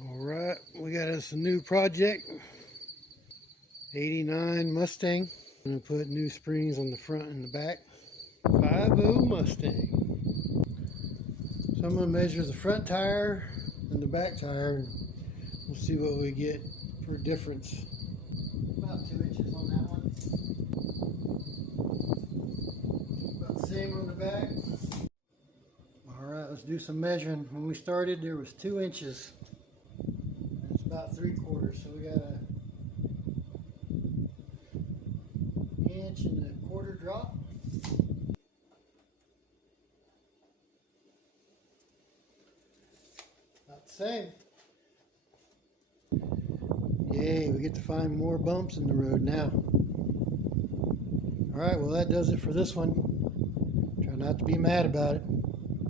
Alright, we got us a new project, 89 Mustang. I'm going to put new springs on the front and the back. 5.0 Mustang. So I'm going to measure the front tire and the back tire, and we'll see what we get for a difference. About 2 inches on that one. About the same on the back. Alright, let's do some measuring. When we started there was 2 inches. It's about 3/4, so we got a 1.25 inch drop. About the same. Yay, we get to find more bumps in the road now. Alright, well that does it for this one. Try not to be mad about it.